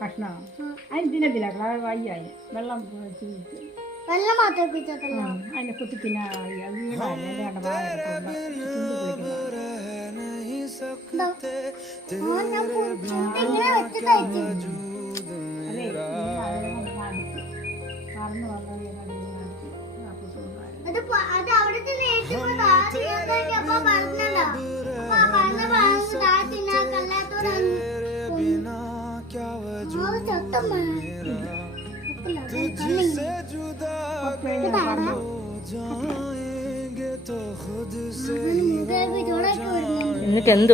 കഷ്ണം അതിനെത്തില്ല വയ്യായി വെള്ളം വെള്ളം മാത്രം അതിനെ കുത്തി തിന്നാ എന്നിട്ട് എന്ത്